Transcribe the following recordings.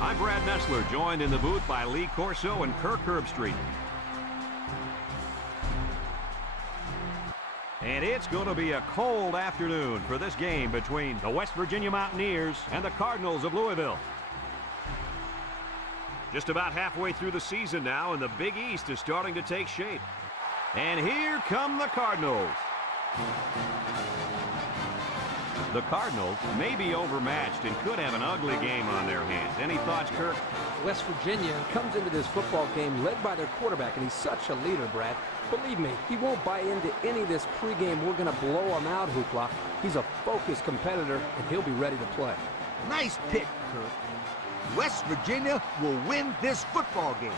I'm Brad Nessler, joined in the booth by Lee Corso and Kirk Herbstreit. And it's going to be a cold afternoon for this game between the West Virginia Mountaineers and the Cardinals of Louisville. Just about halfway through the season now, and the Big East is starting to take shape. And here come the Cardinals. The Cardinals may be overmatched and could have an ugly game on their hands. Any thoughts, Kirk? West Virginia comes into this football game led by their quarterback, and he's such a leader, Brad. Believe me, he won't buy into any of this pregame "we're going to blow him out" hoopla. He's a focused competitor, and he'll be ready to play. Nice pick, Kirk. West Virginia will win this football game.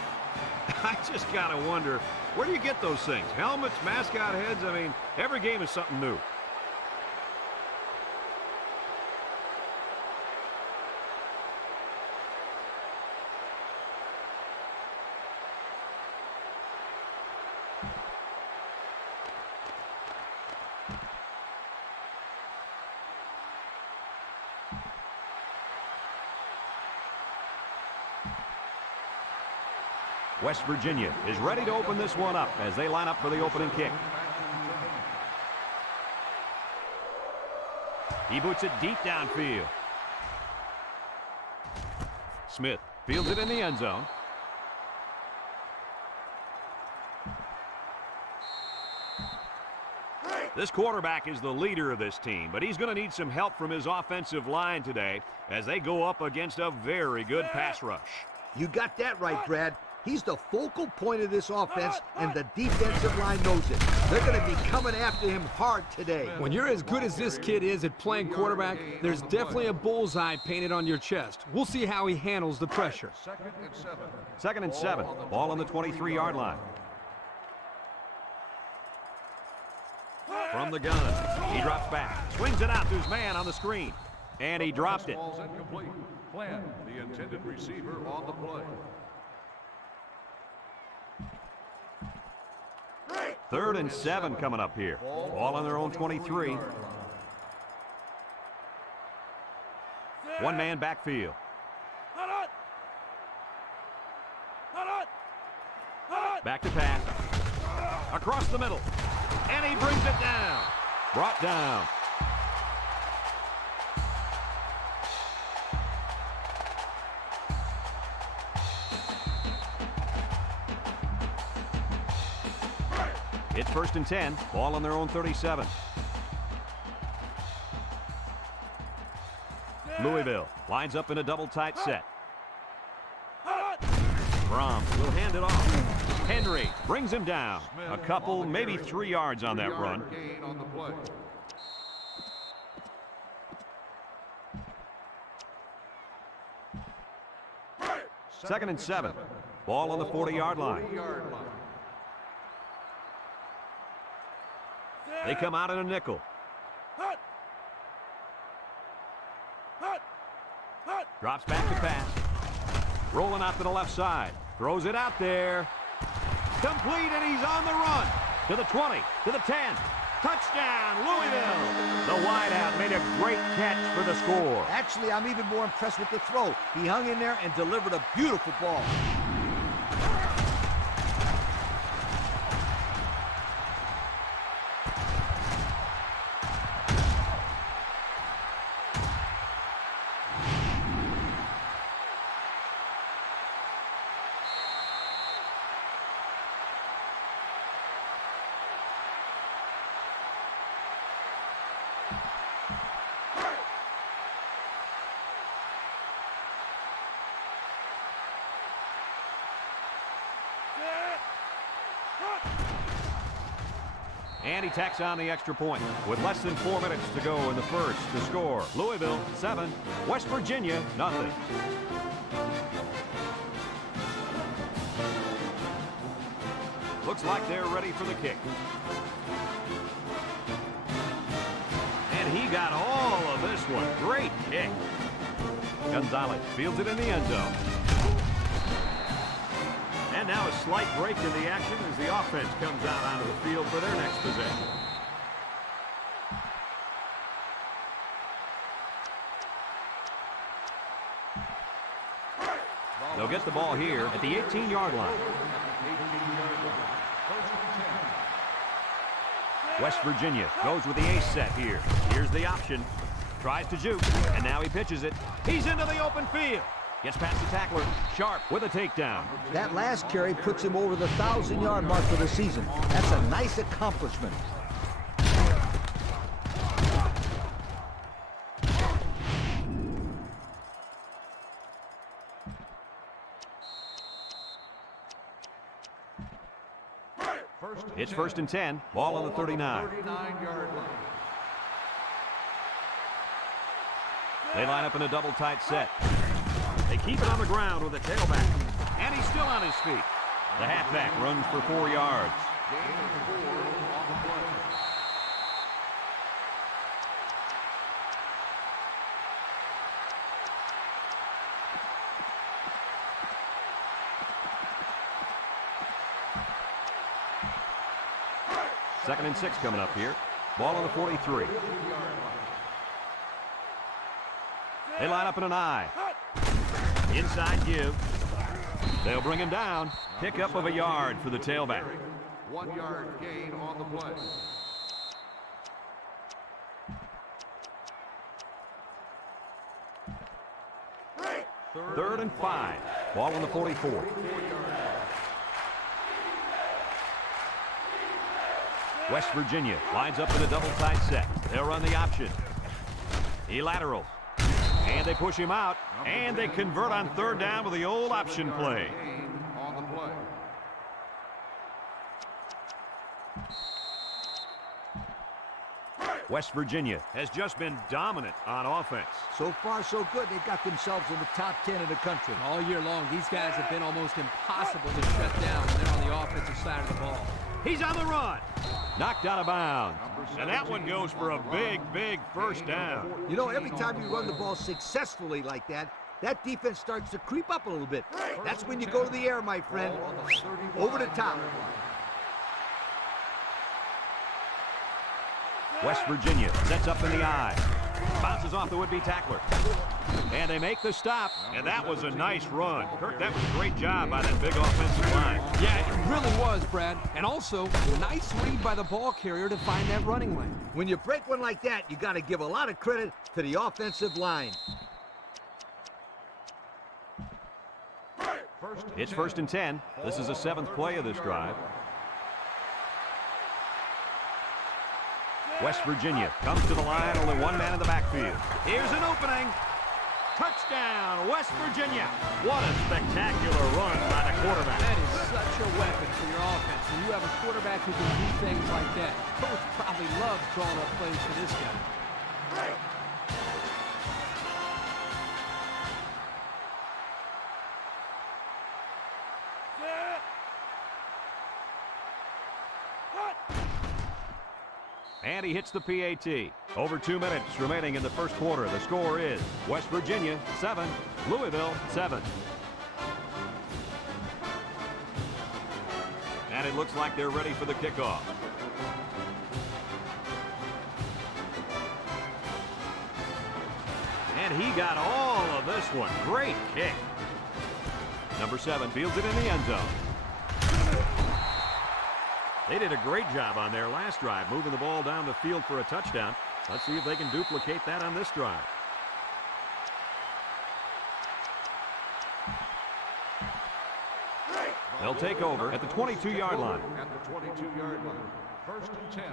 I just got to wonder, where do you get those things? Helmets, mascot heads? I mean, every game is something new. West Virginia is ready to open this one up as they line up for the opening kick. He boots it deep downfield. Smith fields it in the end zone. This quarterback is the leader of this team, but he's going to need some help from his offensive line today as they go up against a very good pass rush. You got that right, Brad. He's the focal point of this offense, and the defensive line knows it. They're going to be coming after him hard today. When you're as good as this kid is at playing quarterback, there's definitely a bullseye painted on your chest. We'll see how he handles the pressure. Second and 7. Ball on the 23-yard line. From the gun, he drops back, swings it out to his man on the screen, and he dropped it. Plan the intended receiver on the play. Third and 7 coming up here. Ball on their own 23. One man backfield. Back to pass. Across the middle. And he brings it down. Brought down. It's first and 10. Ball on their own 37. Louisville lines up in a double tight set. Brahms will hand it off. Henry brings him down. A couple, maybe 3 yards on that run. Second and 7. Ball on the 40-yard line. They come out in a nickel. Drops back to pass. Rolling out to the left side. Throws it out there. Complete, and he's on the run. To the 20, to the 10. Touchdown, Louisville. The wideout made a great catch for the score. Actually, I'm even more impressed with the throw. He hung in there and delivered a beautiful ball. And he tacks on the extra point. With less than 4 minutes to go in the first, the score, Louisville 7, West Virginia nothing. Looks like they're ready for the kick. And he got all of this one. Great kick. Gonzalez fields it in the end zone. And now a slight break in the action as the offense comes out onto the field for their next possession. They'll get the ball here at the 18-yard line. West Virginia goes with the ace set here. Here's the option. Tries to juke, and now he pitches it. He's into the open field. Gets past the tackler. Sharp with a takedown. That last carry puts him over the 1,000-yard mark for the season. That's a nice accomplishment. It's 1st and 10. Ball on the 39. 39-yard line. They line up in a double tight set. They keep it on the ground with a tailback. And he's still on his feet. The halfback runs for 4 yards. Gain of 4 on the play. Second and 6 coming up here. Ball on the 43. They line up in an I. Inside give. They'll bring him down. Pickup of a yard for the tailback. 1 yard gain on the play. Third and 5. Ball on the 44. West Virginia lines up in a double tight set. They'll run the option. He laterals. And they push him out. And they convert on 3rd down with the old option play. Gain on the play. West Virginia has just been dominant on offense. So far, so good. They've got themselves in the top 10 in the country. All year long, these guys have been almost impossible to shut down when they're on the offensive side of the ball. He's on the run. Knocked out of bounds. And that one goes for a big, big first down. You know, every time you run the ball successfully like that, that defense starts to creep up a little bit. That's when you go to the air, my friend. Over the top. West Virginia sets up in the I. Bounces off the would-be tackler. And they make the stop. And that was a nice run. Kirk, that was a great job by that big offensive line. Yeah, it really was, Brad. And also, nice read by the ball carrier to find that running lane. When you break one like that, you got to give a lot of credit to the offensive line. It's 1st and 10. This is the 7th play of this drive. West Virginia comes to the line, only one man in the backfield. Here's an opening. Touchdown, West Virginia. What a spectacular run by the quarterback. That is such a weapon for your offense. When you have a quarterback who can do things like that, coach probably loves drawing up plays for this guy. And he hits the PAT. Over 2 minutes remaining in the first quarter. The score is West Virginia 7, Louisville 7. And it looks like they're ready for the kickoff. And he got all of this one. Great kick. Number 7 fields it in the end zone. They did a great job on their last drive, moving the ball down the field for a touchdown. Let's see if they can duplicate that on this drive. They'll take over at the 22-yard line. At the 22-yard line. 1st and 10.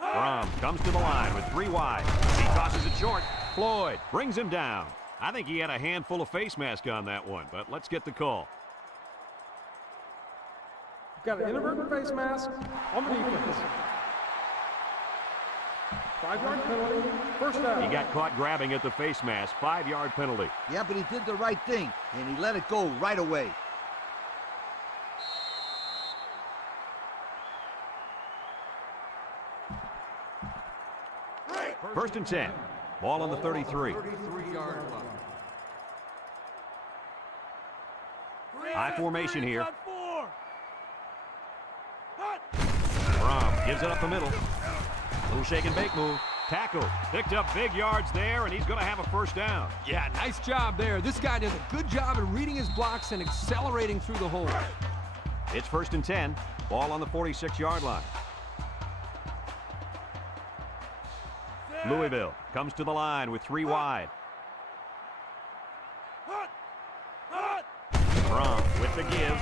Brom comes to the line with 3 wide. He tosses it short. Floyd brings him down. I think he had a handful of face mask on that one, but let's get the call. Got an inadvertent face mask on the defense. 5-yard penalty, 1st down. He got caught grabbing at the face mask. 5-yard penalty. Yeah, but he did the right thing, and he let it go right away. First and 10. Ball on the 33. 33-yard line. High formation here. Brom gives it up the middle. Little shake and bake move. Tackled. Picked up big yards there, and he's going to have a first down. Yeah, nice job there. This guy does a good job of reading his blocks and accelerating through the holes. It's 1st and 10. Ball on the 46-yard line. Louisville comes to the line with 3 wide. Brom with the give.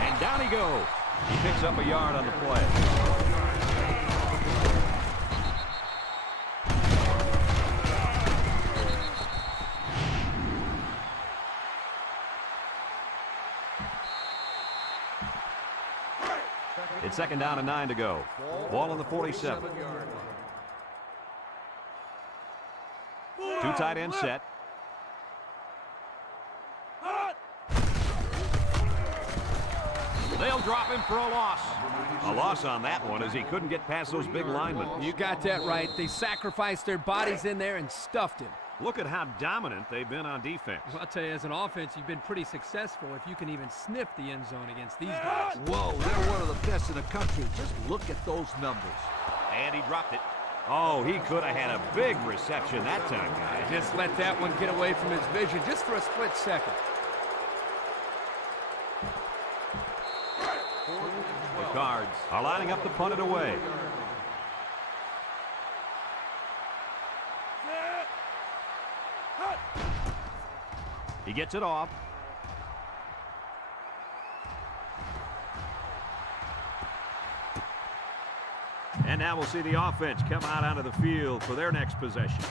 And down he goes. He picks up a yard on the play. It's 2nd down and 9 to go. Ball on the 47. 2 tight end set. They'll drop him for a loss. A loss on that one as he couldn't get past those big linemen. You got that right. They sacrificed their bodies in there and stuffed him. Look at how dominant they've been on defense. Well, I'll tell you, as an offense, you've been pretty successful if you can even sniff the end zone against these guys. Whoa, they're one of the best in the country. Just look at those numbers. And he dropped it. Oh, he could have had a big reception that time, guys. Just let that one get away from his vision just for a split second. The Cards are lining up to punt it away. He gets it off. And now we'll see the offense come out onto the field for their next possession.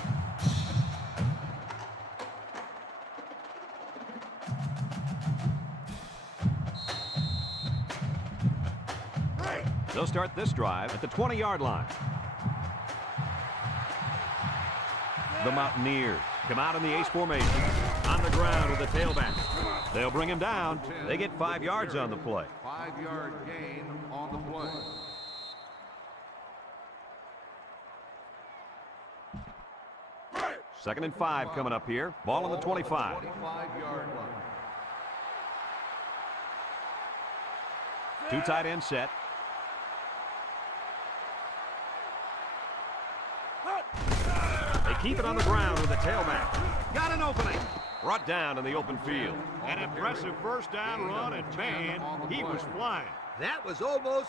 They'll start this drive at the 20-yard line. The Mountaineers come out in the ace formation. On the ground with the tailback. They'll bring him down. They get 5 yards on the play. 5-yard gain on the play. Second and 5 coming up here. Ball on the 25. 25-yard line. 2 tight end set. They keep it on the ground with the tailback. Got an opening. Brought down in the open field. An impressive first down run, and man, he was flying. That was almost...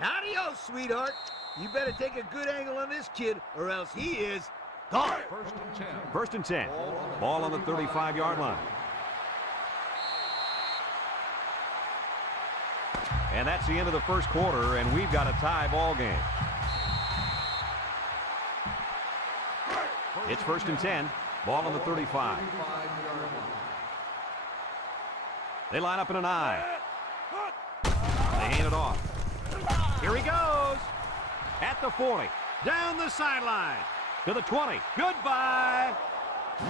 Adios, sweetheart. You better take a good angle on this kid, or else he is gone. 1st and 10. 1st and 10. Ball on the 35-yard line. And that's the end of the first quarter, and we've got a tie ball game. It's 1st and 10. Ball on the 35. They line up in an I. They hand it off. Here he goes. At the 40. Down the sideline. To the 20. Goodbye.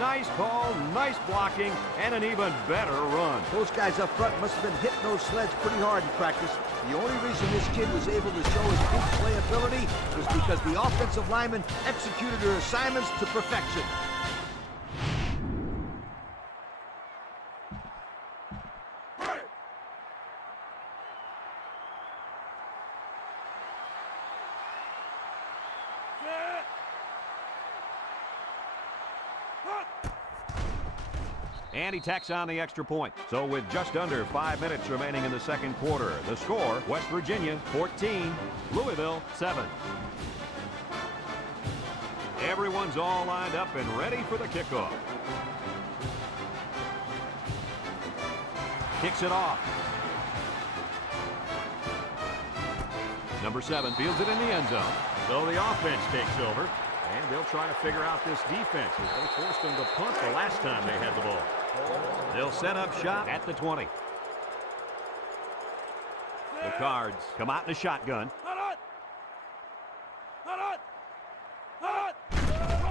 Nice call, nice blocking, and an even better run. Those guys up front must have been hitting those sleds pretty hard in practice. The only reason this kid was able to show his big playability was because the offensive linemen executed their assignments to perfection. And he tacks on the extra point. So with just under 5 minutes remaining in the second quarter, the score, West Virginia 14, Louisville 7. Everyone's all lined up and ready for the kickoff. Kicks it off. Number 7 fields it in the end zone. So the offense takes over, and they'll try to figure out this defense as they forced them to punt the last time they had the ball. They'll set up shop at the 20. The Cards come out in a shotgun.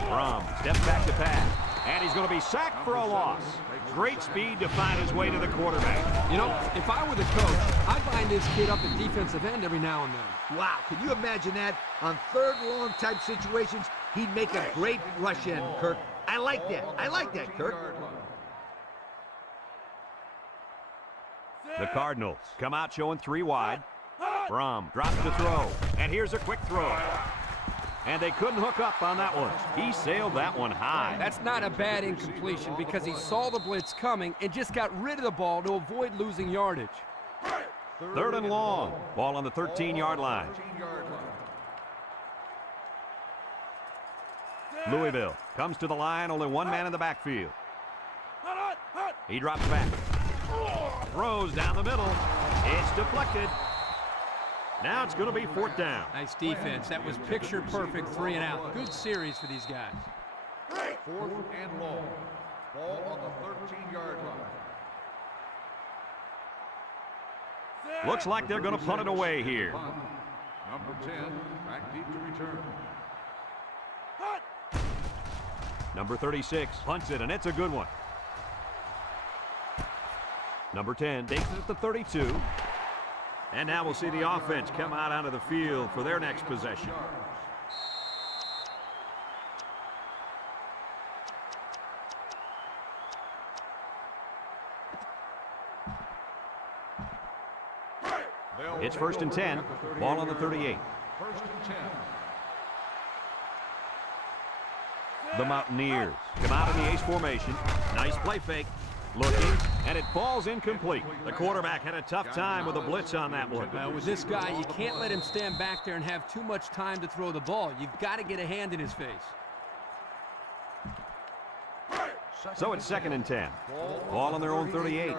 Brom steps back to pass, and he's going to be sacked for a loss. Great speed to find his way to the quarterback. You know, if I were the coach, I'd line this kid up at defensive end every now and then. Wow, can you imagine that? On third long type situations, he'd make a great rush end, Kirk. I like that. I like that, Kirk. The Cardinals come out showing 3 wide. Brom drops to throw, and here's a quick throw. And they couldn't hook up on that one. He sailed that one high. That's not a bad incompletion because he saw the blitz coming and just got rid of the ball to avoid losing yardage. 3rd and long. Ball on the 13-yard line. Louisville comes to the line, only one man in the backfield. He drops back. Throws down the middle. It's deflected. Now it's going to be 4th down. Nice defense. That was picture-perfect 3 and out. Good series for these guys. 4th and long. Ball on the 13-yard line. Looks like they're going to punt it away here. Number 10, back deep to return. Number 36 punts it, and it's a good one. Number 10 takes it at the 32. And now we'll see the offense come out onto the field for their next possession. It's 1st and 10. Ball on the 38. 1st and 10. The Mountaineers come out in the ace formation. Nice play fake. Looking, and it falls incomplete. The quarterback had a tough time with a blitz on that one. With this guy, you can't let him stand back there and have too much time to throw the ball. You've got to get a hand in his face. So it's 2nd and 10. Ball on their own 38.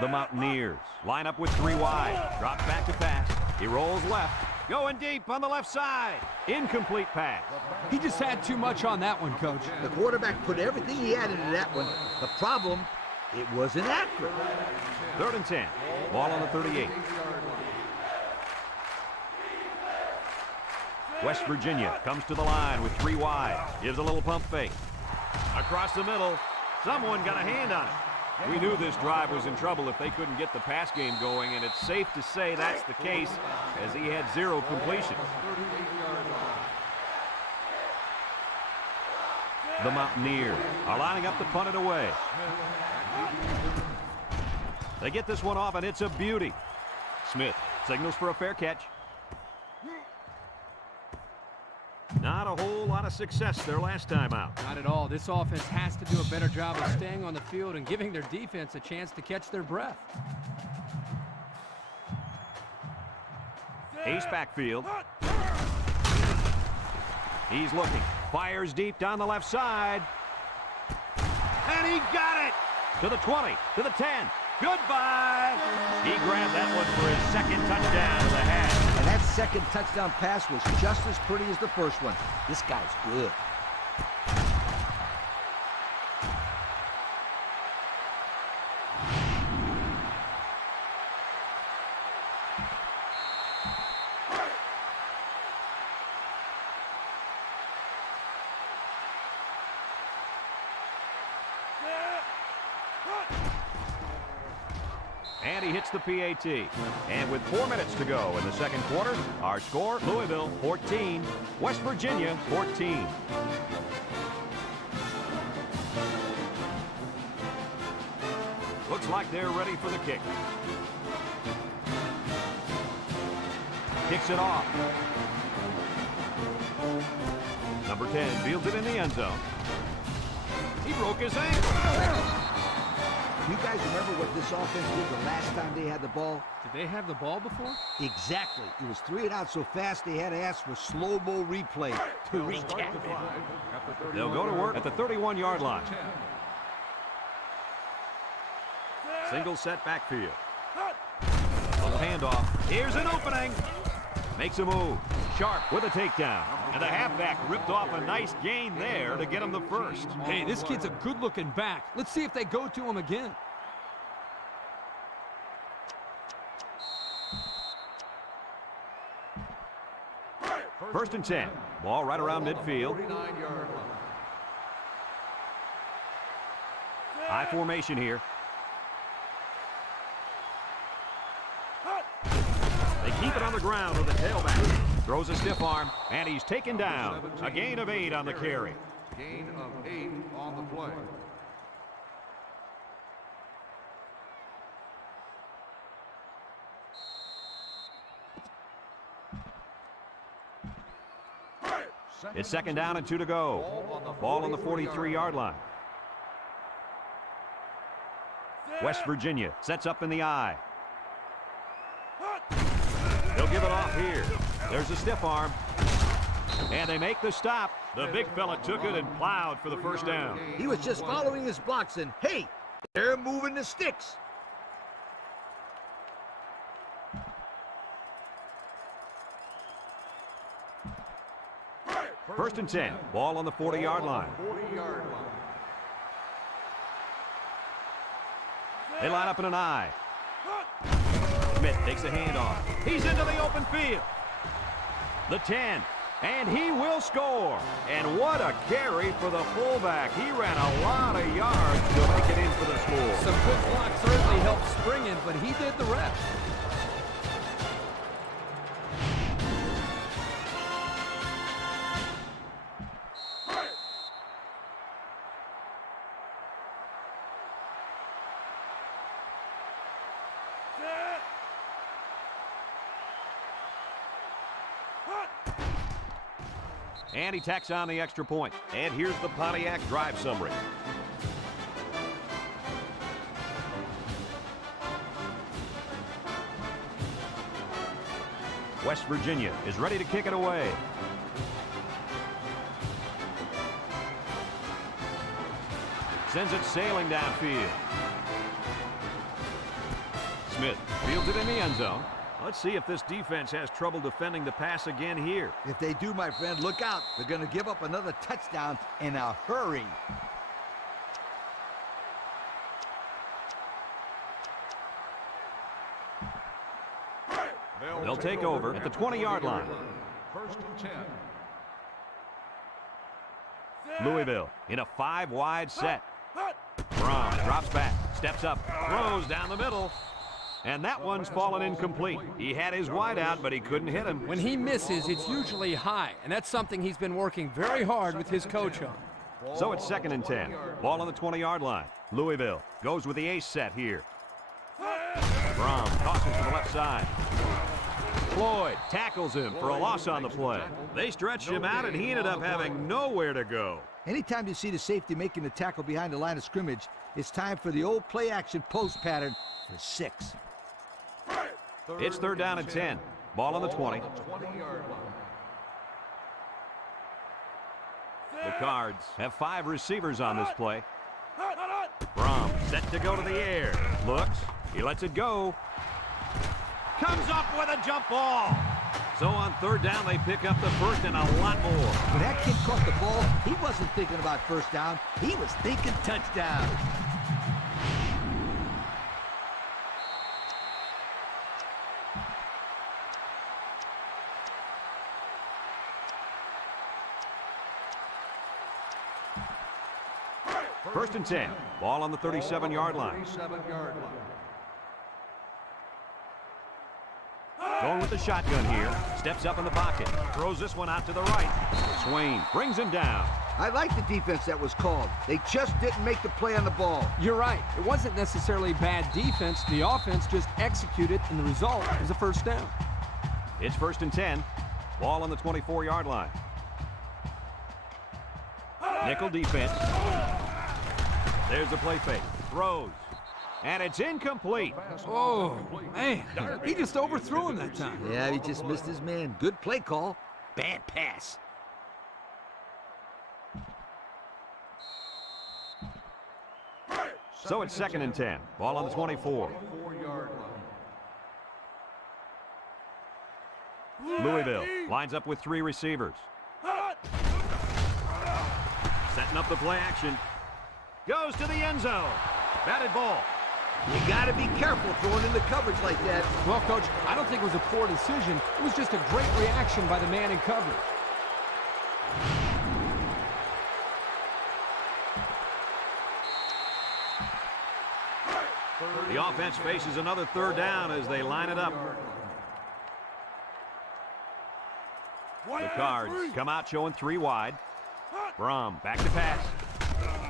The Mountaineers line up with 3 wide. Drops back to pass. He rolls left. Going deep on the left side. Incomplete pass. He just had too much on that one, Coach. The quarterback put everything he had into that one. The problem, it wasn't accurate. 3rd and 10. Ball on the 38. West Virginia comes to the line with 3 wide. Gives a little pump fake. Across the middle. Someone got a hand on it. We knew this drive was in trouble if they couldn't get the pass game going, and it's safe to say that's the case as he had 0 completions. The Mountaineers are lining up to punt it away. They get this one off, and it's a beauty. Smith signals for a fair catch. Not a whole lot of success their last time out. Not at all. This offense has to do a better job of staying on the field and giving their defense a chance to catch their breath. Ace backfield. He's looking. Fires deep down the left side. And he got it! To the 20, to the 10. Goodbye! He grabbed that one for his 2nd touchdown of the half. And that 2nd touchdown pass was just as pretty as the first one. This guy's good. And he hits the PAT. And with 4 minutes to go in the 2nd quarter, our score, Louisville 14, West Virginia 14. Looks like they're ready for the kick. Kicks it off. Number 10 fields it in the end zone. He broke his ankle. You guys remember what this offense did the last time they had the ball? Did they have the ball before? Exactly. It was 3 and out so fast they had to ask for slow-mo replay to recap it. They'll go to work at the 31-yard line. Single set backfield. Little handoff. Here's an opening. Makes a move. Sharp with a takedown. And the halfback ripped off a nice gain there to get him the first. Hey, this kid's a good-looking back. Let's see if they go to him again. First and 10. Ball right around midfield. High formation here. They keep it on the ground with the tailback. Throws a stiff arm, and he's taken down. A gain of 8 on the carry. Gain of 8 on the play. It's 2nd down and 2 to go. Ball on the 43-yard line. West Virginia sets up in the I. They'll give it off here. There's a stiff arm. And they make the stop. The big fella took it and plowed for the first down. He was just following his blocks, and hey, they're moving the sticks. First and 10. Ball on the 40-yard line. They line up in an I. Smith takes a handoff. He's into the open field. The 10. And he will score. And what a carry for the fullback. He ran a lot of yards to make it in for the score. Some good block certainly helped springing, but he did the rest. And he tacks on the extra point. And here's the Pontiac drive summary. West Virginia is ready to kick it away. Sends it sailing downfield. Smith fields it in the end zone. Let's see if this defense has trouble defending the pass again here. If they do, my friend, look out. They're going to give up another touchdown in a hurry. They'll take over at the 20-yard line. First and 10. Louisville in a 5-wide set. Braun drops back, steps up, throws down the middle. And that one's fallen incomplete. He had his wide out, but he couldn't hit him. When he misses, it's usually high, and that's something he's been working very hard with his coach on. So it's 2nd and 10. Ball on the 20-yard line. Louisville goes with the ace set here. Braun tosses to the left side. Floyd tackles him for a loss on the play. They stretched him out, and he ended up having nowhere to go. Anytime you see the safety making the tackle behind the line of scrimmage, it's time for the old play-action post pattern for 6. It's 3rd down and 10. Ball on the 20. The Cards have 5 receivers on this play. Braun set to go to the air. Looks. He lets it go. Comes up with a jump ball. So on 3rd down, they pick up the first and a lot more. When that kid caught the ball, he wasn't thinking about first down. He was thinking touchdown. First and 10. Ball on the 37-yard line. Going with the shotgun here. Steps up in the pocket. Throws this one out to the right. Swain brings him down. I like the defense that was called. They just didn't make the play on the ball. You're right. It wasn't necessarily bad defense. The offense just executed, and the result is a first down. It's 1st and 10. Ball on the 24-yard line. Nickel defense. There's the play fake. Throws. And it's incomplete. Oh, man. He just overthrew him that time. Yeah, he just missed his man. Good play call. Bad pass. So it's 2nd and 10. Ball on the 24. Louisville lines up with 3 receivers. Setting up the play action. Goes to the end zone. Batted ball. You got to be careful throwing in the coverage like that. Well, Coach, I don't think it was a poor decision. It was just a great reaction by the man in coverage. The offense faces another 3rd down as they line it up. The Cards come out showing 3 wide. Braun back to pass.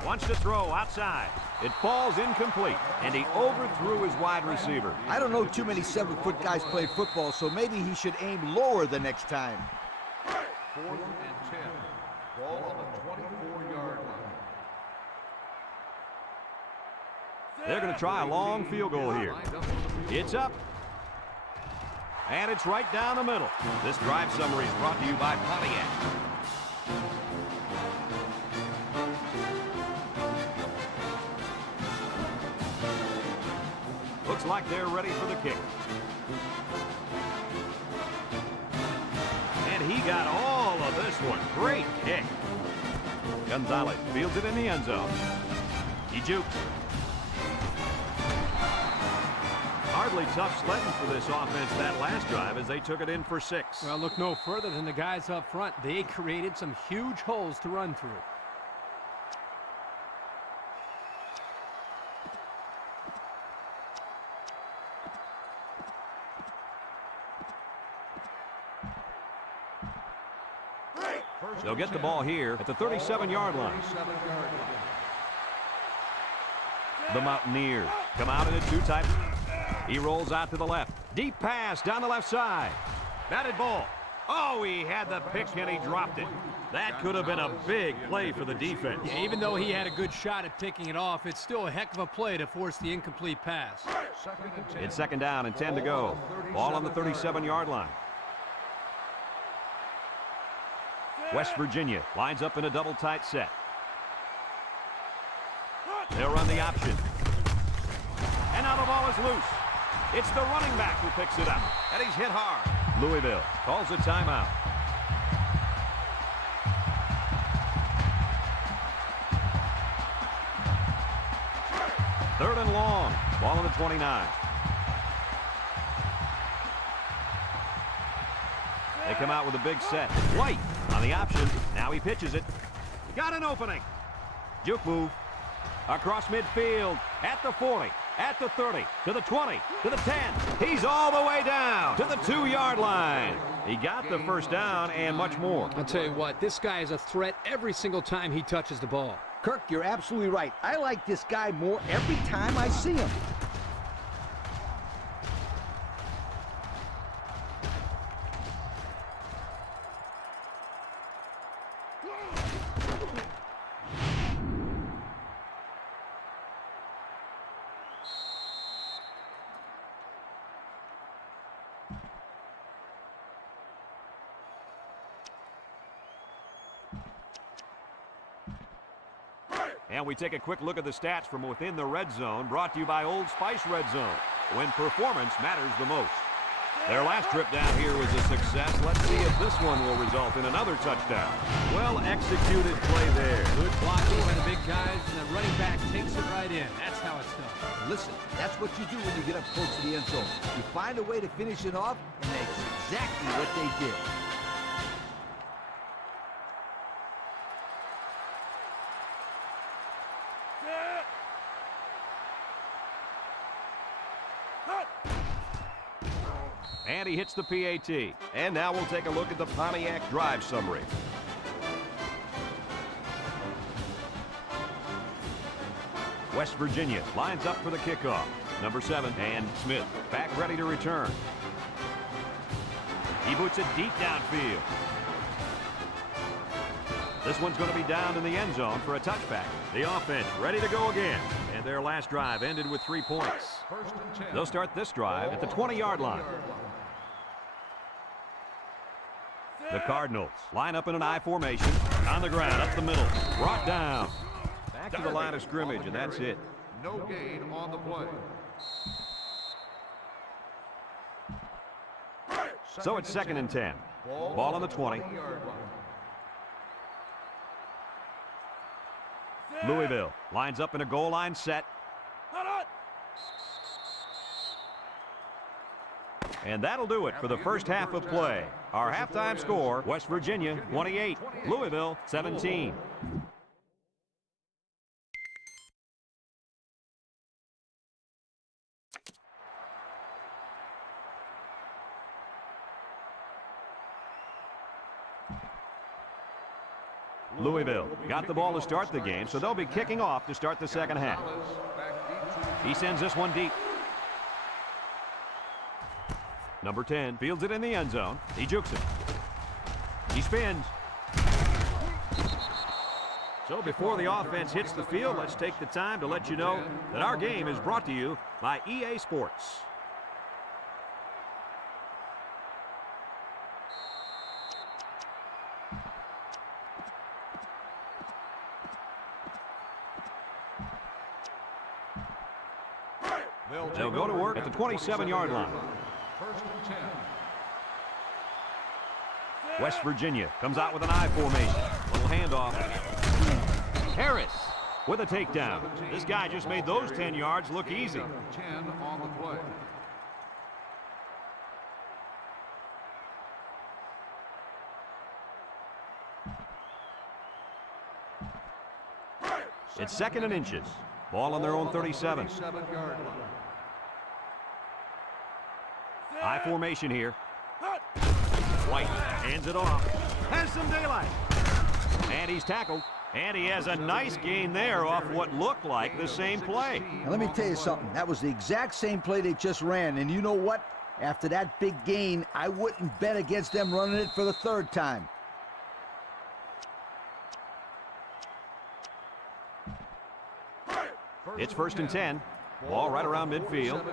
Wants to throw outside. It falls incomplete, and he overthrew his wide receiver. I don't know too many 7-foot guys play football, so maybe he should aim lower the next time. 4th and 10. Ball on the 24-yard line. They're going to try a long field goal here. It's up. And it's right down the middle. This drive summary is brought to you by Pontiac. Looks like they're ready for the kick. And he got all of this one. Great kick. Gonzalez fields it in the end zone. He jukes. Hardly tough sledding for this offense that last drive as they took it in for 6. Well, look no further than the guys up front. They created some huge holes to run through. They'll get the ball here at the 37-yard line. The Mountaineers come out in a two-type. He rolls out to the left. Deep pass down the left side. Batted ball. Oh, he had the pick and he dropped it. That could have been a big play for the defense. Yeah, even though he had a good shot at picking it off, it's still a heck of a play to force the incomplete pass. It's second down and 10 to go. Ball on the 37-yard line. West Virginia lines up in a double tight set. They'll run the option. And now the ball is loose. It's the running back who picks it up. And he's hit hard. Louisville calls a timeout. Third and long. Ball on the 29. They come out with a big set. White on the option. Now he pitches it. Got an opening. Juke move. Across midfield. At the 40. At the 30. To the 20. To the 10. He's all the way down to the 2-yard line. He got the first down and much more. I'll tell you what, this guy is a threat every single time he touches the ball. Kirk, you're absolutely right. I like this guy more every time I see him. And we take a quick look at the stats from within the red zone, brought to you by Old Spice Red Zone, when performance matters the most. Their last trip down here was a success. Let's see if this one will result in another touchdown. Well executed play there. Good blocking by the big guys, and the running back takes it right in. That's how it's done. Listen, that's what you do when you get up close to the end zone. You find a way to finish it off, and that's exactly what they did. And he hits the PAT. And now we'll take a look at the Pontiac drive summary. West Virginia lines up for the kickoff. Number 7, and Smith back ready to return. He boots it deep downfield. This one's going to be down in the end zone for a touchback. The offense ready to go again. And their last drive ended with 3 points. They'll start this drive at the 20-yard line. The Cardinals line up in an I formation. On the ground, up the middle. Brought down. Back to the line of scrimmage, and that's it. No gain on the play. So it's 2nd and 10. Ball on the 20. Louisville lines up in a goal line set. And that'll do it for the first half of play. Our halftime score, West Virginia 28, Louisville 17. Louisville got the ball to start the game, so they'll be kicking off to start the second half. He sends this one deep. Number 10 fields it in the end zone. He jukes it. He spins. So before the offense hits the field, let's take the time to let you know that our game is brought to you by EA Sports. They'll go to work at the 27-yard line. First and 10. West Virginia comes out with an I formation. Little handoff. Harris with a takedown. This guy just made those 10 yards look easy. 10 on the play. It's second and inches. Ball on their own 37. 37-yard line. I formation here. White hands it off. Has some daylight. And he's tackled. And he has a nice gain there off what looked like the same play. Now, let me tell you something. That was the exact same play they just ran. And you know what? After that big gain, I wouldn't bet against them running it for the third time. It's first and 10. Ball right around midfield.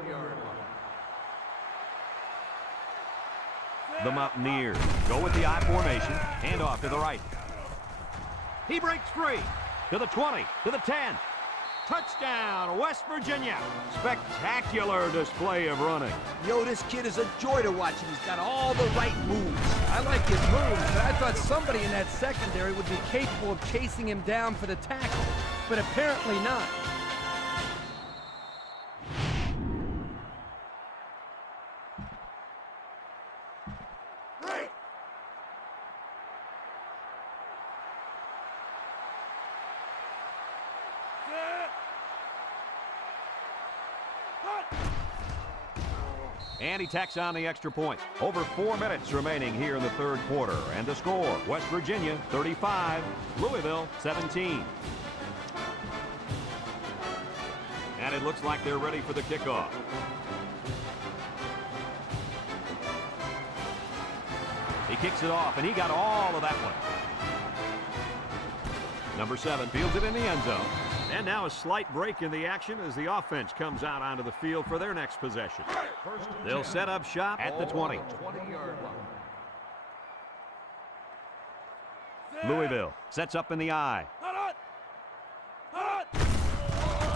The Mountaineers go with the I formation. Hand off to the right. He breaks free. To the 20, to the 10. Touchdown, West Virginia. Spectacular display of running. Yo, this kid is a joy to watch, and he's got all the right moves. I like his moves, but I thought somebody in that secondary would be capable of chasing him down for the tackle, but apparently not. And he tacks on the extra point. Over 4 minutes remaining here in the third quarter. And the score, West Virginia 35, Louisville 17. And it looks like they're ready for the kickoff. He kicks it off, and he got all of that one. Number 7 fields it in the end zone. And now a slight break in the action as the offense comes out onto the field for their next possession. They'll set up shop at the 20. 20-yard line. Louisville sets up in the I.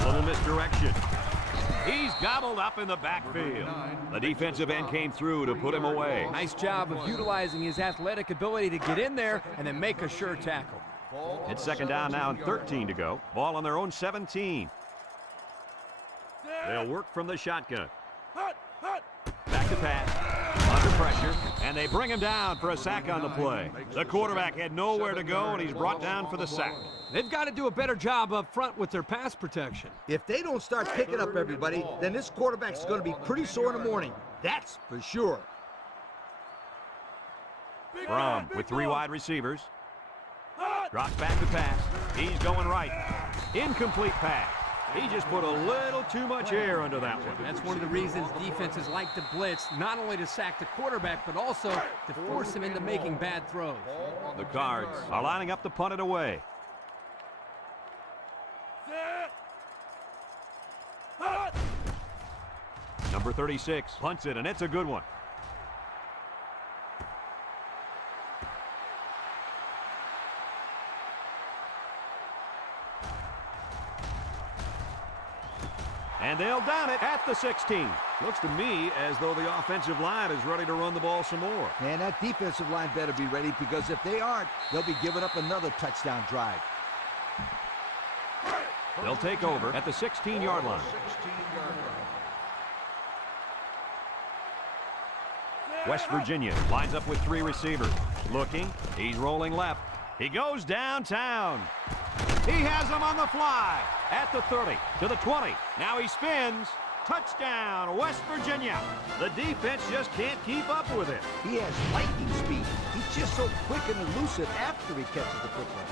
Little misdirection. He's gobbled up in the backfield. The defensive end came through to put him away. Nice job of utilizing his athletic ability to get in there and then make a sure tackle. It's second down now and 13 to go. Ball on their own 17. They'll work from the shotgun. Back to pass. Under pressure. And they bring him down for a sack on the play. The quarterback had nowhere to go, and he's brought down for the sack. They've got to do a better job up front with their pass protection. If they don't start picking up everybody, then this quarterback's going to be pretty sore in the morning. That's for sure. Brom with 3 wide receivers. Drops back to pass. He's going right. Incomplete pass. He just put a little too much air under that one. That's one of the reasons defenses like to blitz, not only to sack the quarterback, but also to force him into making bad throws. The Cards are lining up to punt it away. Number 36 punts it, and it's a good one. And they'll down it at the 16. Looks to me as though the offensive line is ready to run the ball some more. And that defensive line better be ready, because if they aren't, they'll be giving up another touchdown drive. They'll take over at the 16-yard line. 16-yard line. West Virginia lines up with 3 receivers. Looking, he's rolling left. He goes downtown. He has him on the fly at the 30, to the 20. Now he spins. Touchdown, West Virginia. The defense just can't keep up with it. He has lightning speed. He's just so quick and elusive after he catches the football.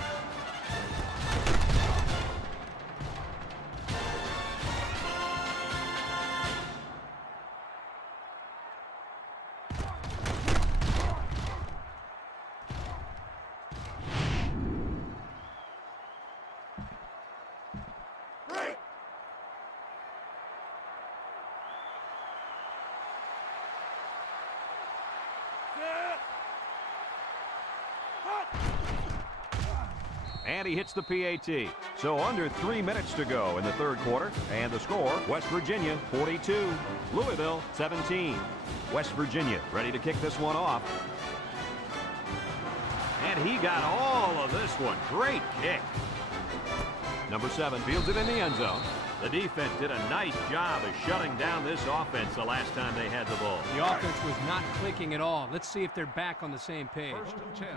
And he hits the PAT. So under 3 minutes to go in the third quarter. And the score, West Virginia 42, Louisville 17. West Virginia ready to kick this one off. And he got all of this one. Great kick. Number 7 fields it in the end zone. The defense did a nice job of shutting down this offense the last time they had the ball. The offense was not clicking at all. Let's see if they're back on the same page. 1st and 10.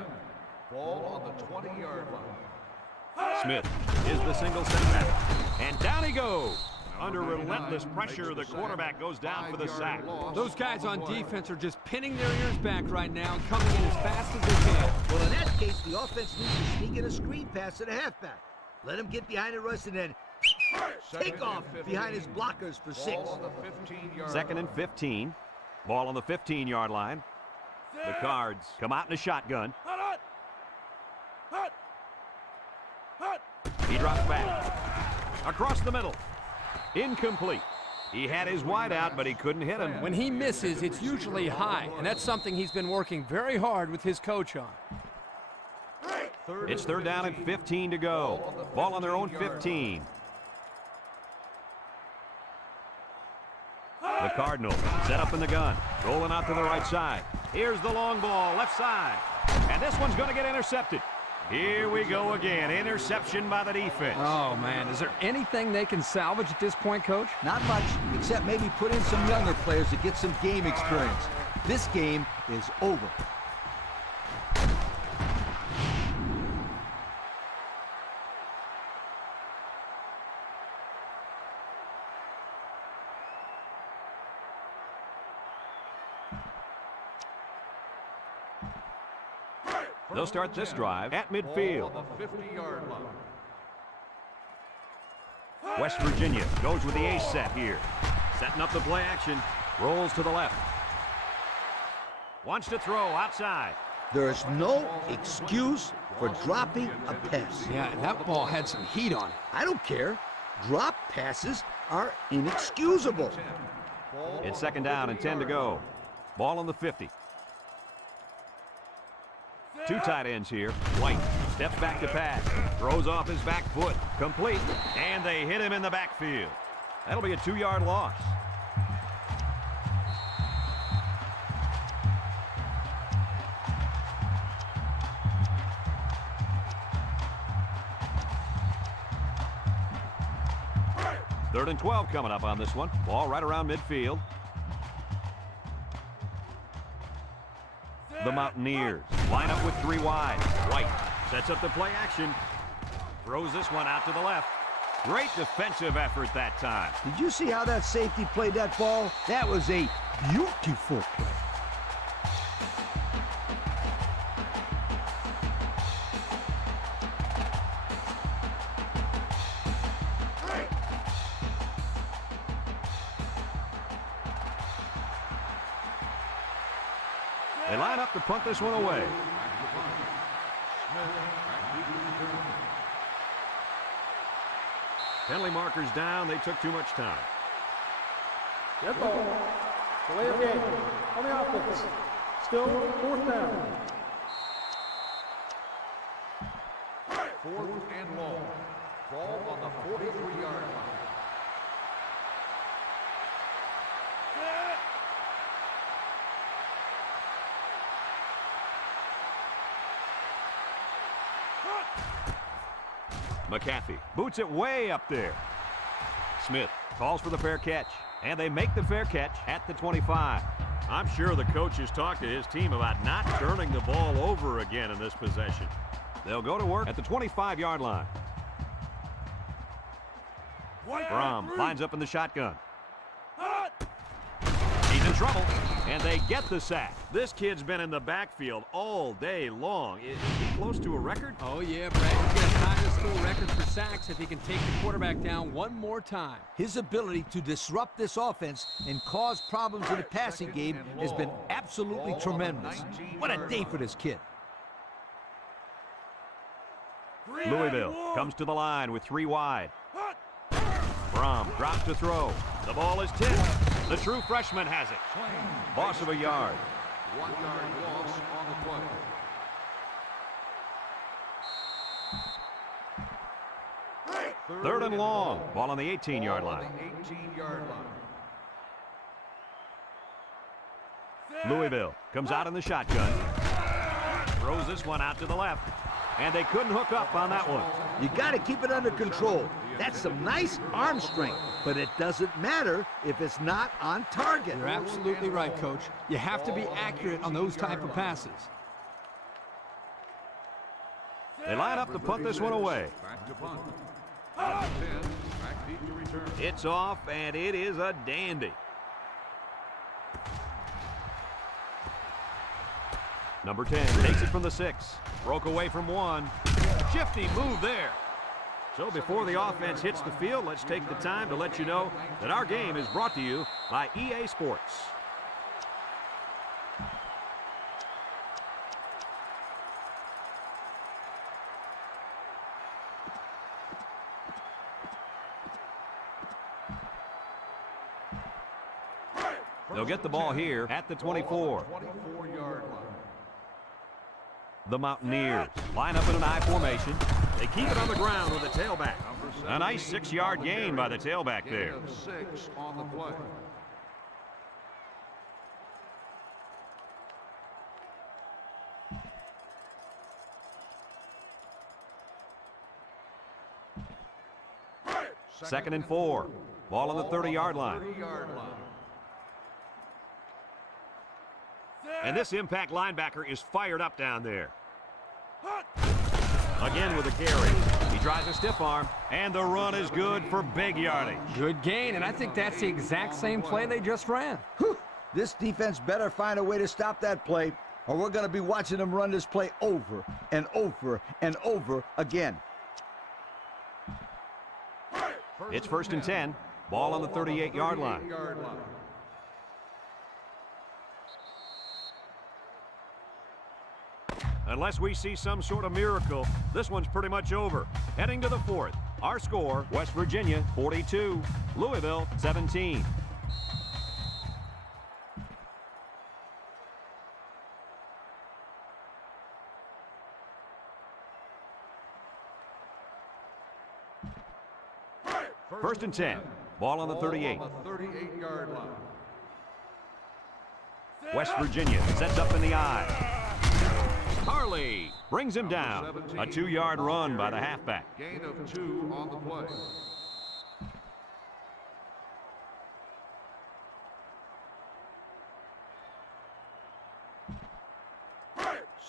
Ball on the 20-yard line. Smith is the single setback. And down he goes. Under relentless pressure, the quarterback goes down for the sack. Those guys on defense are just pinning their ears back right now and coming in as fast as they can. Well, in that case, the offense needs to sneak in a screen pass to the halfback. Let him get behind the rush and then take off behind his blockers for 6. Ball on the 15-yard 2nd and 15. Ball on the 15-yard line. The Cards come out in a shotgun. He drops back. Across the middle. Incomplete. He had his wide out, but he couldn't hit him. When he misses, it's usually high, and that's something he's been working very hard with his coach on. It's 3rd down and 15 to go. Ball on their own 15. The Cardinals set up in the gun. Rolling out to the right side. Here's the long ball, left side. And this one's going to get intercepted. Here we go again. Interception by the defense. Oh, man. Is there anything they can salvage at this point, Coach? Not much, except maybe put in some younger players to get some game experience. This game is over. They'll start this drive at midfield. on the 50-yard line. West Virginia goes with the ace set here. Setting up the play action. Rolls to the left. Wants to throw outside. There is no excuse for dropping a pass. Yeah, and that ball had some heat on it. I don't care. Drop passes are inexcusable. It's 2nd down and 10 to go. Ball on the 50. 2 tight ends here. White steps back to pass. Throws off his back foot. Complete. And they hit him in the backfield. That'll be a 2-yard loss. Third and 12 coming up on this one. Ball right around midfield. The Mountaineers line up with 3 wide. White sets up the play action. Throws this one out to the left. Great defensive effort that time. Did you see how that safety played that ball? That was a beautiful play. They line up to punt this one away. Penalty markers down. They took too much time. Dead ball. Delay of game on the offense. Still 4th down. 4th and long. Ball on the 43-yard line. McAfee boots it way up there. Smith calls for the fair catch, and they make the fair catch at the 25. I'm sure the coach has talked to his team about not turning the ball over again in this possession. They'll go to work at the 25-yard line. Brom lines up in the shotgun. He's in trouble, and they get the sack. This kid's been in the backfield all day long. Is he close to a record? Oh, yeah, Brad. He's going to tie the school record for sacks if he can take the quarterback down one more time. His ability to disrupt this offense and cause problems in the passing game has been absolutely tremendous. What a day for this kid. Louisville comes to the line with 3 wide. Brom drops to throw. The ball is tipped. The true freshman has it. Loss of a yard. 1-yard loss on the play. Third and long. Ball on the 18-yard line. 18-yard line. Louisville comes out in the shotgun. Throws this one out to the left. And they couldn't hook up on that one. You got to keep it under control. That's some nice arm strength, but it doesn't matter if it's not on target. You're absolutely right, Coach. You have to be accurate on those type of passes. They line up to punt this one away. Back to punt. 10, back deep to return. It's off, and it is a dandy. Number 10 takes it from the 6. Broke away from 1. Shifty move there. So before the offense hits the field, let's take the time to let you know that our game is brought to you by EA Sports. They'll get the ball here at the 24. 24-yard line. The Mountaineers line up in an I formation. They keep it on the ground with the tailback. A nice 6-yard gain by the tailback there. Gain of 6 on the play. Second and 4. Ball on the 30-yard line. 30-yard line. And this impact linebacker is fired up down there. Again with the carry. He tries a stiff arm, and the run is good for big yardage. Good gain, and I think that's the exact same play they just ran. Whew. This defense better find a way to stop that play, or we're going to be watching them run this play over and over and over again. It's first and 10. Ball on the 38-yard line. 38-yard line. Unless we see some sort of miracle, this one's pretty much over. Heading to the 4th. Our score, West Virginia 42, Louisville 17. First and 10. Ball on the 38. On the 38-yard line. West Virginia sets up in the I. Harley brings him down. A 2-yard run by the halfback. Gain of 2 on the play.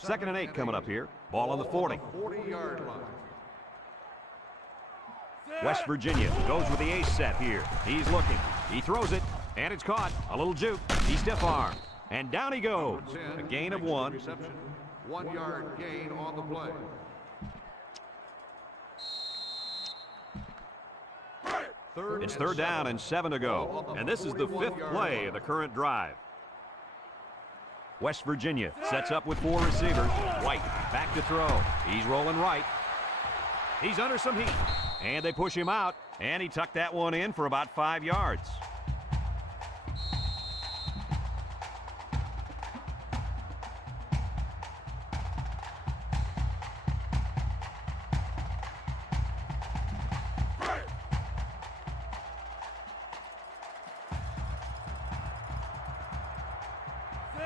Second and 8 coming up here. Ball on the 40. 40-yard line. West Virginia goes with the ace set here. He's looking. He throws it, and it's caught. A little juke. He stiff arms. And down he goes. A gain of 1. Reception. 1-yard gain on the play. It's third down and 7 to go. And this is the 5th play of the current drive. West Virginia sets up with 4 receivers. White back to throw. He's rolling right. He's under some heat. And they push him out. And he tucked that one in for about 5 yards.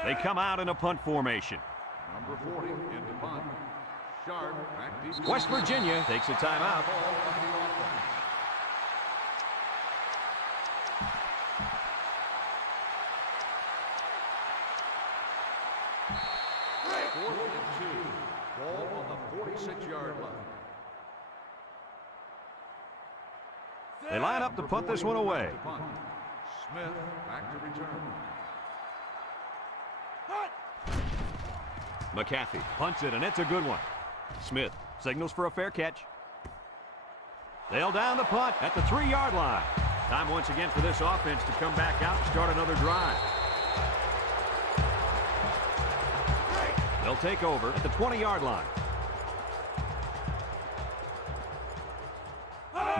They come out in a punt formation. Number 40 into punt. Sharp back deep. West Virginia takes a timeout. Fourth and 2. Ball on the 46-yard line. They line up to punt this one away. Punt. Smith back to return. McAfee punts it, and it's a good one. Smith signals for a fair catch. They'll down the punt at the 3-yard line. Time once again for this offense to come back out and start another drive. They'll take over at the 20-yard line.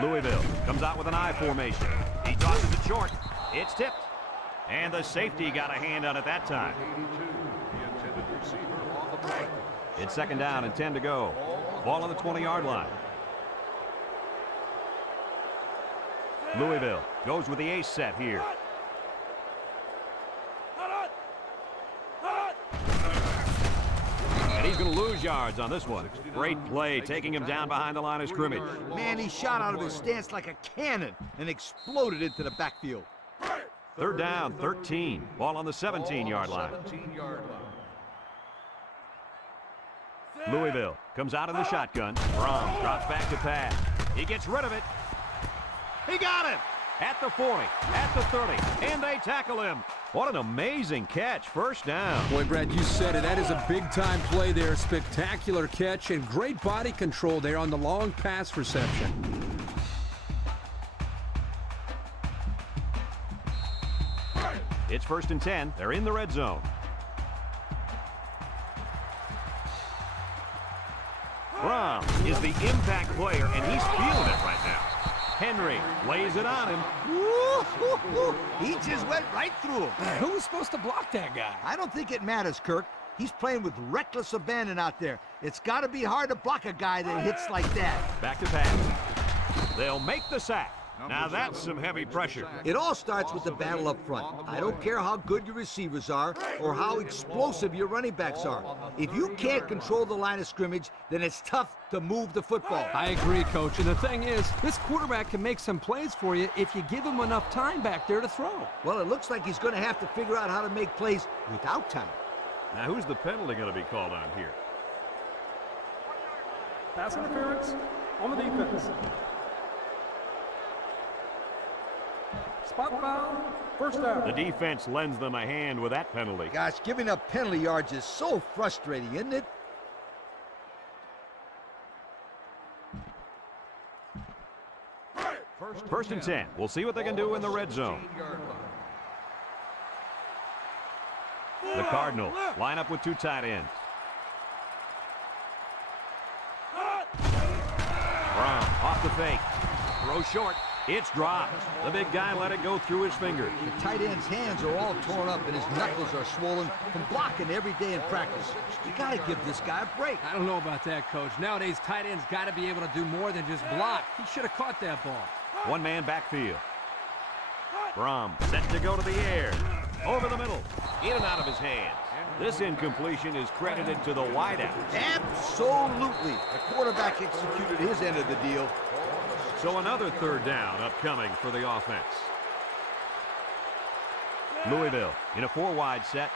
Louisville comes out with an I formation. He tosses it short. It's tipped. And the safety got a hand on it that time. 82. The intended receiver on the play. It's second down and 10 to go. Ball on the 20-yard line. Louisville goes with the ace set here. And he's going to lose yards on this one. Great play, taking him down behind the line of scrimmage. Man, he shot out of his stance like a cannon and exploded into the backfield. Third down, 13. Ball on the 17-yard line. Louisville comes out in the shotgun. Brown drops back to pass. He gets rid of it. He got it! At the 40, at the 30, and they tackle him. What an amazing catch. First down. Boy, Brad, you said it. That is a big-time play there. Spectacular catch and great body control there on the long pass reception. It's 1st and 10. They're in the red zone. Brown is the impact player, and he's feeling it right now. Henry lays it on him. Woo-hoo-hoo. He just went right through him. Who was supposed to block that guy? I don't think it matters, Kirk. He's playing with reckless abandon out there. It's got to be hard to block a guy that hits like that. Back to pass. They'll make the sack. Now that's some heavy pressure. It all starts with the battle up front. I don't care how good your receivers are or how explosive your running backs are. If you can't control the line of scrimmage, then it's tough to move the football. I agree, Coach. And the thing is, this quarterback can make some plays for you if you give him enough time back there to throw. Well, it looks like he's going to have to figure out how to make plays without time. Now who's the penalty going to be called on here? Pass interference on the defense. Spot foul, first down. The defense lends them a hand with that penalty. Gosh, giving up penalty yards is so frustrating, isn't it? First and 10. We'll see what they can do in the red zone. The Cardinals line up with two tight ends. Brown off the fake. Throw short. It's dropped. The big guy let it go through his fingers. The tight end's hands are all torn up and his knuckles are swollen from blocking every day in practice. You got to give this guy a break. I don't know about that, Coach. Nowadays, tight ends got to be able to do more than just block. He should have caught that ball. One-man backfield. Brom set to go to the air. Over the middle. In and out of his hands. This incompletion is credited to the wideout. Absolutely. The quarterback executed his end of the deal. So another third down upcoming for the offense. Louisville in a four-wide set.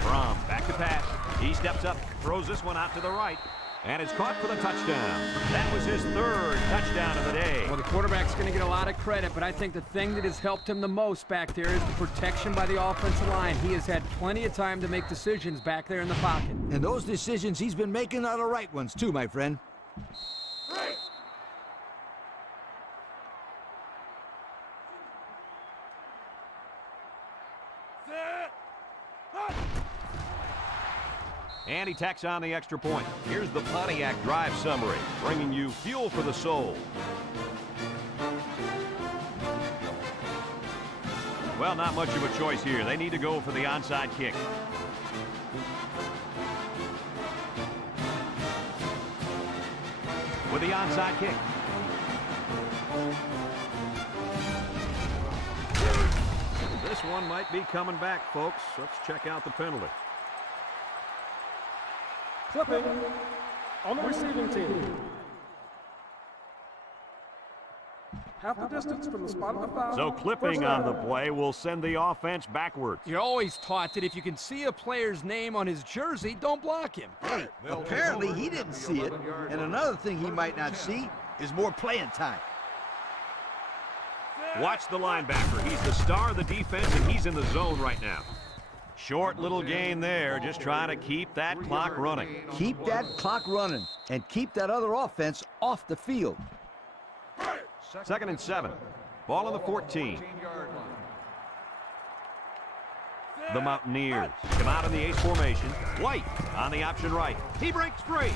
Brom back to pass. He steps up, throws this one out to the right. And it's caught for the touchdown. That was his third touchdown of the day. Well, the quarterback's going to get a lot of credit, but I think the thing that has helped him the most back there is the protection by the offensive line. He has had plenty of time to make decisions back there in the pocket. And those decisions he's been making are the right ones, too, my friend. And he tacks on the extra point. Here's the Pontiac drive summary, bringing you fuel for the soul. Well, not much of a choice here. They need to go for the onside kick. With the onside kick. This one might be coming back, folks. Let's check out the penalty. Clipping on the receiving team. Half the distance from the spot of the foul. So clipping on the play will send the offense backwards. You're always taught that if you can see a player's name on his jersey, don't block him. Hey, apparently he didn't see it. And another thing he might not see is more playing time. Watch the linebacker. He's the star of the defense, and he's in the zone right now. Short little gain there, just trying to keep that clock running. Keep that clock running and keep that other offense off the field. 2nd and 7. Ball on the 14. The Mountaineers come out in the ace formation. White on the option right. He breaks free.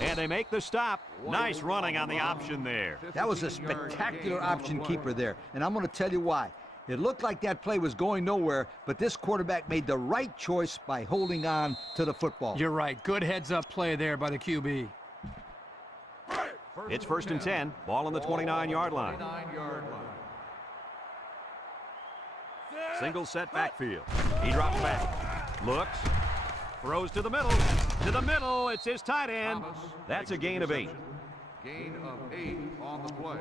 And they make the stop. Nice running on the option there. That was a spectacular option keeper there. And I'm going to tell you why. It looked like that play was going nowhere, but this quarterback made the right choice by holding on to the football. You're right. Good heads-up play there by the QB. It's 1st and 10. Ball on the 29-yard line. 29-yard line. Single set backfield. He drops back. Looks. Throws to the middle. To the middle. It's his tight end. Thomas That's a makes the gain of 8. reception. Gain of 8 on the play.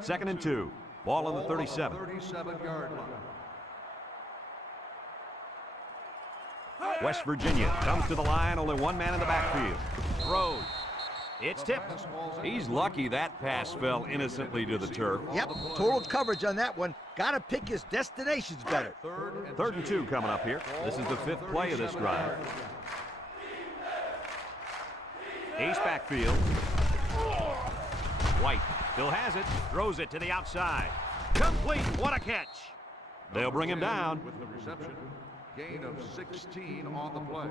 Second and 2. Ball on the 37. 37-yard line. West Virginia comes to the line. Only one man in the backfield. Throws. It's tipped. He's lucky that pass fell innocently to the turf. Yep, total coverage on that one. Got to pick his destinations better. Third and 2 coming up here. This is the 5th play of this drive. Ace backfield. White still has it. Throws it to the outside. Complete. What a catch. They'll bring him down. With the reception. Gain of 16 on the play.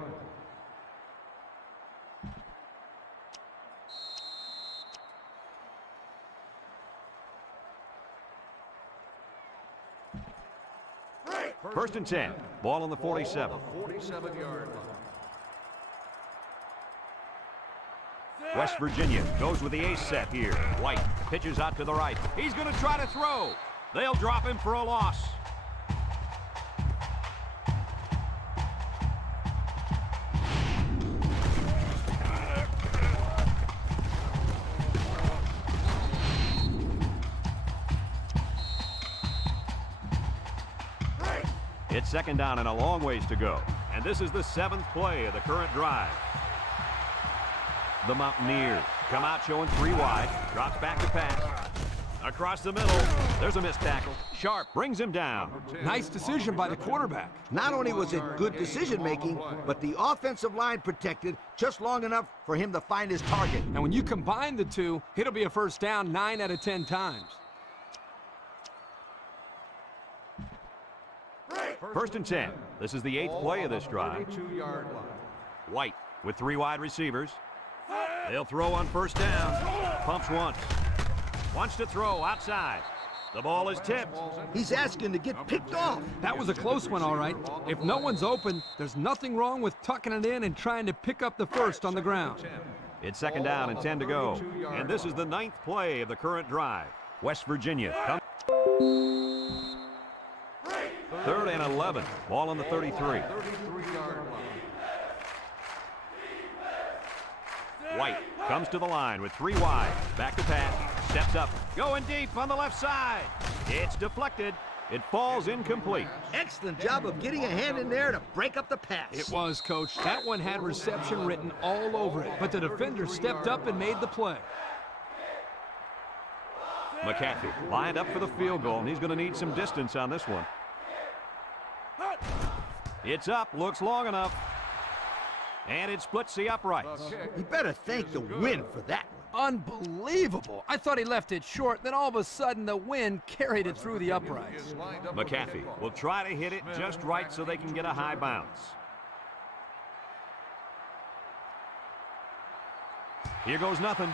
First and 10. Ball on the 47. 47-yard line. West Virginia goes with the ace set here. White pitches out to the right. He's going to try to throw. They'll drop him for a loss. It's second down and a long ways to go. And this is the 7th play of the current drive. The Mountaineers come out showing 3 wide. Drops back to pass. Across the middle. There's a missed tackle. Sharp brings him down. Nice decision by the quarterback. Not only was it good decision-making, but the offensive line protected just long enough for him to find his target. And when you combine the two, it'll be a first down 9 out of 10 times. First and 10. This is the 8th play of this drive. 32-yard line. White with 3 wide receivers. They'll throw on first down. Pumps once. Wants to throw outside. The ball is tipped. He's asking to get picked off. That was a close one, all right. If no one's open, there's nothing wrong with tucking it in and trying to pick up the first on the ground. It's second down and 10 to go. And this is the 9th play of the current drive. West Virginia comes. 3rd and 11. Ball on the 33. 33-yard line. White comes to the line with 3 wide. Back to pass. Steps up. Going deep on the left side. It's deflected. It falls incomplete. Excellent job of getting a hand in there to break up the pass. It was, Coach. That one had reception written all over it, but the defender stepped up and made the play. McAfee lined up for the field goal, and he's going to need some distance on this one. It's up. Looks long enough. And it splits the uprights. You better thank the wind for that one. Unbelievable. I thought he left it short, then all of a sudden the wind carried it through the uprights. McAfee will try to hit it just right so they can get a high bounce. Here goes nothing.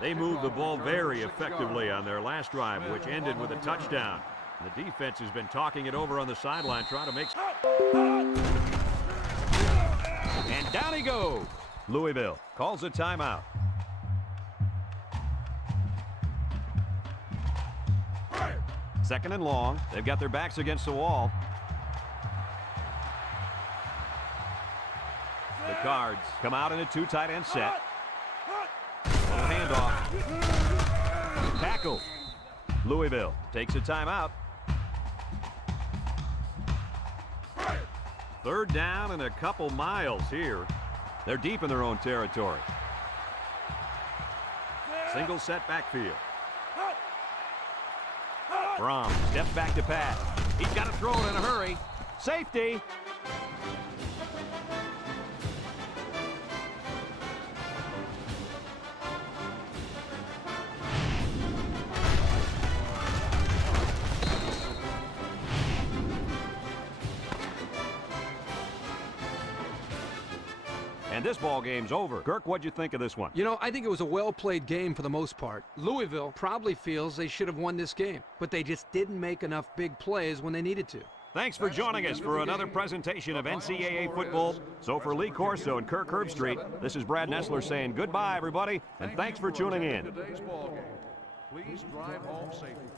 They moved the ball very effectively on their last drive, which ended with a touchdown. The defense has been talking it over on the sideline, trying to make... And down he goes. Louisville calls a timeout. Second and long. They've got their backs against the wall. The Cards come out in a 2 tight end set. Handoff. Tackle. Louisville takes a timeout. 3rd down and a couple miles here. They're deep in their own territory. Single set backfield. Brom steps back to pass. He's got to throw it in a hurry. Safety. And this ball game's over. Kirk, what'd you think of this one? You know, I think it was a well-played game for the most part. Louisville probably feels they should have won this game, but they just didn't make enough big plays when they needed to. Thanks for joining us for another presentation of NCAA football. So for Lee Corso and Kirk Herbstreit, this is Brad Nessler saying goodbye, everybody, and thanks for tuning in. Today's ball game. Please drive home safely.